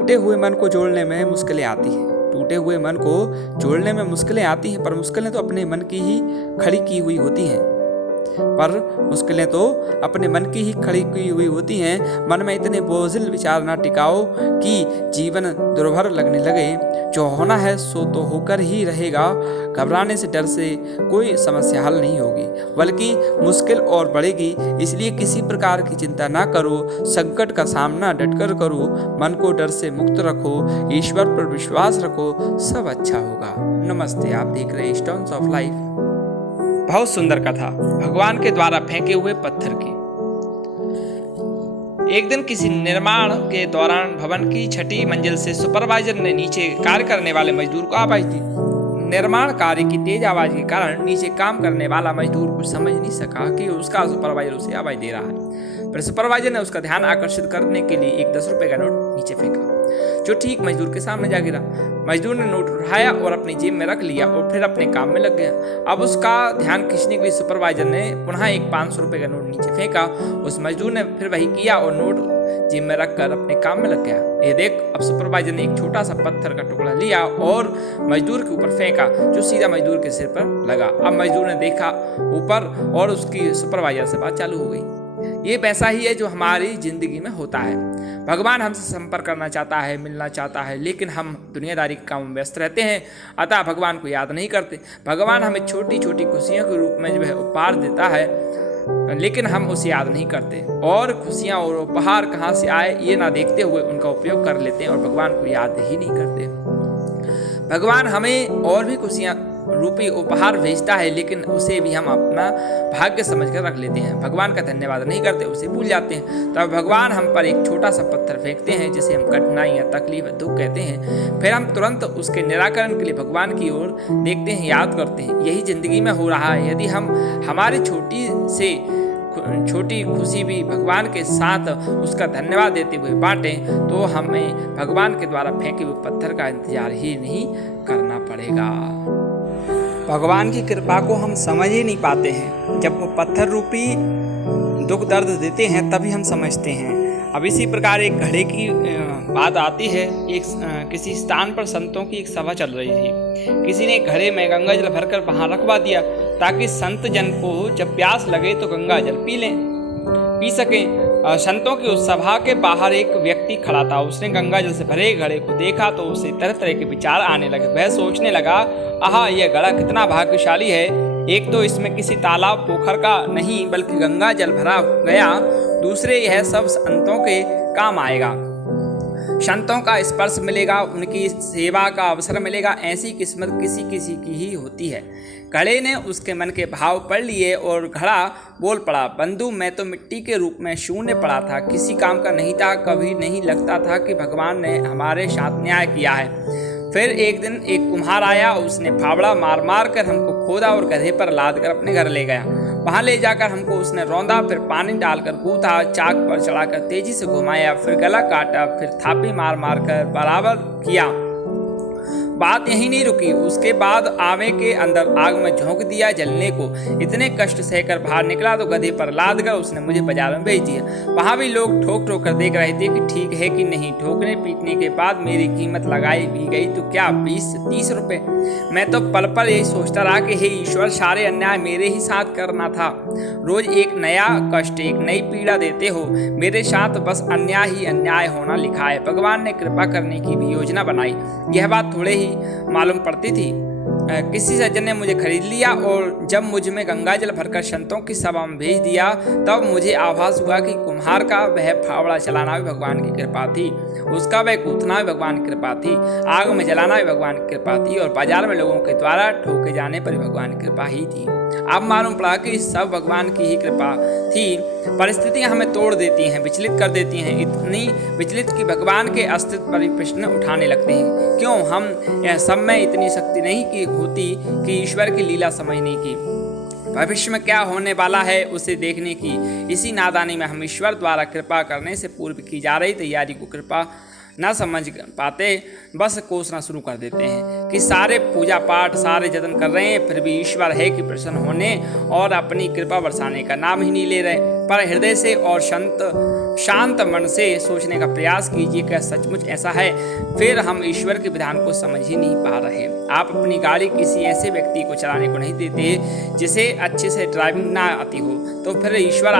टूटे हुए मन को जोड़ने में मुश्किलें आती हैं। टूटे हुए मन को जोड़ने में मुश्किलें आती हैं, पर मुश्किलें तो अपने मन की ही खड़ी की हुई होती हैं। मन में इतने बोझिल विचार न टिकाओ कि जीवन दुर्भर लगने लगे। जो होना है सो तो होकर ही रहेगा। घबराने से, डर से कोई समस्या हल नहीं होगी, बल्कि मुश्किल और बढ़ेगी। इसलिए किसी प्रकार की चिंता ना करो, संकट का सामना डटकर करो, मन को डर से मुक्त रखो, ईश्वर पर विश्वास रखो, सब अच्छा होगा। नमस्ते, आप देख रहे हैं स्टोन्स ऑफ लाइफ। बहुत सुंदर कथा भगवान के द्वारा फेंके हुए पत्थर की। एक दिन किसी निर्माण के दौरान भवन की छठी मंजिल से सुपरवाइजर ने नीचे कार्य करने वाले मजदूर को आवाज दी। निर्माण कार्य की तेज आवाज के कारण नीचे काम करने वाला मजदूर कुछ समझ नहीं सका कि उसका सुपरवाइजर उसे आवाज दे रहा है। फिर सुपरवाइजर ने उसका ध्यान आकर्षित करने के लिए एक 10 रुपए का नोट नीचे फेंका, जो ठीक मजदूर के सामने जा गिरा। मजदूर ने नोट उठाया और अपनी जेब में रख लिया और फिर अपने काम में लग गया। अब उसका ध्यान खींचने के लिए सुपरवाइजर ने पुनः एक 500 रुपए का नोट नीचे फेंका। उस मजदूर ने फिर वही किया और नोट जेब में रखकर अपने काम में लग गया। ये देख, अब सुपरवाइजर ने एक छोटा सा पत्थर का टुकड़ा लिया और मजदूर के ऊपर फेंका, जो सीधा मजदूर के सिर पर लगा। अब मजदूर ने देखा ऊपर और उसकी सुपरवाइजर से बात चालू हो गई। ये वैसा ही है जो हमारी जिंदगी में होता है। भगवान हमसे संपर्क करना चाहता है, मिलना चाहता है, लेकिन हम दुनियादारी के काम में व्यस्त रहते हैं, अतः भगवान को याद नहीं करते। भगवान हमें छोटी छोटी खुशियों के रूप में जो है उपहार देता है, लेकिन हम उसे याद नहीं करते, और खुशियाँ और उपहार कहाँ से आए ये ना देखते हुए उनका उपयोग कर लेते हैं और भगवान को याद ही नहीं करते। भगवान हमें और भी खुशियाँ रूपी उपहार भेजता है, लेकिन उसे भी हम अपना भाग्य समझकर रख लेते हैं। भगवान का धन्यवाद नहीं करते, उसे भूल जाते हैं। तब भगवान हम पर एक छोटा सा पत्थर फेंकते हैं, जिसे हम कठिनाई या तकलीफ या दुख कहते हैं। फिर हम तुरंत उसके निराकरण के लिए भगवान की ओर देखते हैं, याद करते हैं। यही जिंदगी में हो रहा है। यदि हम हमारी छोटी खुशी भी भगवान के साथ उसका धन्यवाद देते हुए बांटें, तो हमें भगवान के द्वारा फेंके हुए पत्थर का इंतजार ही नहीं करना पड़ेगा। भगवान की कृपा को हम समझ ही नहीं पाते हैं। जब वो पत्थर रूपी दुख दर्द देते हैं तभी हम समझते हैं। अब इसी प्रकार एक घड़े की बात आती है। किसी स्थान पर संतों की एक सभा चल रही थी। किसी ने घड़े में गंगा जल भरकर वहां रखवा दिया, ताकि संत जन को जब प्यास लगे तो गंगा जल पी सकें। संतों की उस सभा के बाहर एक व्यक्ति खड़ा था। उसने गंगा जल से भरे घड़े को देखा तो उसे तरह तरह के विचार आने लगे। वह सोचने लगा, आहा, यह घड़ा कितना भाग्यशाली है। एक तो इसमें किसी तालाब पोखर का नहीं बल्कि गंगा जल भरा गया। दूसरे, यह सब संतों के काम आएगा। संतों का स्पर्श मिलेगा, उनकी सेवा का अवसर मिलेगा। ऐसी किस्मत किसी किसी की ही होती है। घड़े ने उसके मन के भाव पढ़ लिए और घड़ा बोल पड़ा, बंधु, मैं तो मिट्टी के रूप में शून्य पड़ा था, किसी काम का नहीं था। कभी नहीं लगता था कि भगवान ने हमारे साथ न्याय किया है। फिर एक दिन एक कुम्हार आया। उसने फावड़ा मार मार कर हमको खोदा और गधे पर लाद कर अपने घर ले गया। वहां ले जाकर हमको उसने रौंदा, फिर पानी डालकर गूथा, चाक पर चढ़ाकर तेजी से घुमाया, फिर गला काटा, फिर थापी मार मार कर बराबर किया। बात यहीं नहीं रुकी। उसके बाद आवे के अंदर आग में झोंक दिया जलने को। इतने कष्ट सहकर बाहर निकला तो गधे पर लाद कर उसने मुझे बाजार में भेज दिया। वहां भी लोग ठोक ठोक कर देख रहे थे कि ठीक है कि नहीं। ठोकने पीटने के बाद मेरी कीमत लगाई भी गई तो क्या 20 से 30 रुपए। मैं तो पल पल यही सोचता रहा कि हे ईश्वर, सारे अन्याय मेरे ही साथ करना था। रोज एक नया कष्ट, एक नई पीड़ा देते हो। मेरे साथ बस अन्याय ही अन्याय होना लिखा है। भगवान ने कृपा करने की भी योजना बनाई। यह बात थोड़े ही मालूम पड़ती थी। किसी सज्जन ने मुझे खरीद लिया और जब मुझ में गंगा जल भरकर संतों की सभा में भेज दिया, तब मुझे आभास हुआ कि कुम्हार का वह फावड़ा चलाना भी भगवान की कृपा थी, उसका वह कूदना भी भगवान की कृपा थी, आग में जलाना भी भगवान की कृपा थी, और बाजार में लोगों के द्वारा ठोके जाने पर भगवान की कृपा ही थी। अब मालूम पड़ा कि सब भगवान की ही कृपा थी। परिस्थितियां हमें तोड़ देती हैं, विचलित कर देती हैं, इतनी विचलित कि भगवान के अस्तित्व पर प्रश्न उठाने लगते हैं। क्यों हम यह सब में इतनी शक्ति नहीं की होती कि ईश्वर की लीला समझने की, भविष्य में क्या होने वाला है उसे देखने की। इसी नादानी में हम ईश्वर द्वारा कृपा करने से पूर्व की जा रही तैयारी को कृपा ना समझ पाते बस कोसना शुरू कर देते हैं कि सारे पूजा पाठ सारे जतन कर रहे हैं, फिर भी ईश्वर है कि प्रसन्न होने और अपनी कृपा बरसाने का नाम ही नहीं ले रहे। पर हृदय से और शांत मन से सोचने का प्रयास कीजिए, क्या सचमुच ऐसा है? फिर हम ईश्वर के विधान को समझ ही नहीं पा रहे। आप अपनी गाड़ी किसी ऐसे व्यक्ति को चलाने को नहीं देते जिसे अच्छे से ड्राइविंग ना आती हो, तो फिर ईश्वर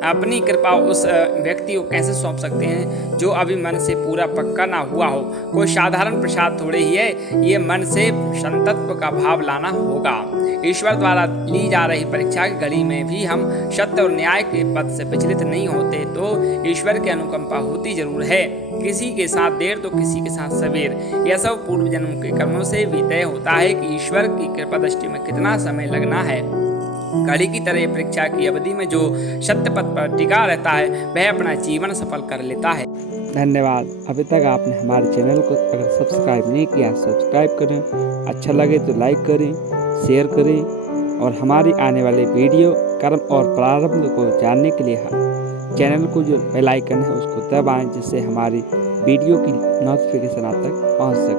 अपनी कृपा उस व्यक्ति को कैसे सौंप सकते हैं जो अभी मन से पूरा पक्का ना हुआ हो? कोई साधारण प्रसाद थोड़े ही है, ये मन से संतत्व का भाव लाना होगा। ईश्वर द्वारा ली जा रही परीक्षा की घड़ी में भी हम सत्य और न्याय के पद से विचलित नहीं होते तो ईश्वर की अनुकंपा होती जरूर है। किसी के साथ देर तो किसी के साथ सवेर, यह सब पूर्व जन्म के कर्मों से भी तय होता है कि ईश्वर की कृपा दृष्टि में कितना समय लगना है। घड़ी की तरह परीक्षा की अवधि में जो सत्य पथ पर टिका रहता है वह अपना जीवन सफल कर लेता है। धन्यवाद। अभी तक आपने हमारे चैनल को अगर सब्सक्राइब नहीं किया सब्सक्राइब करें, अच्छा लगे तो लाइक करें, शेयर करें और हमारी आने वाले वीडियो कर्म और प्रारंभ को जानने के लिए चैनल को जो बेल आइकन है उसको दबाएं, जिससे हमारी वीडियो की नोटिफिकेशन आप तक पहुंच सके।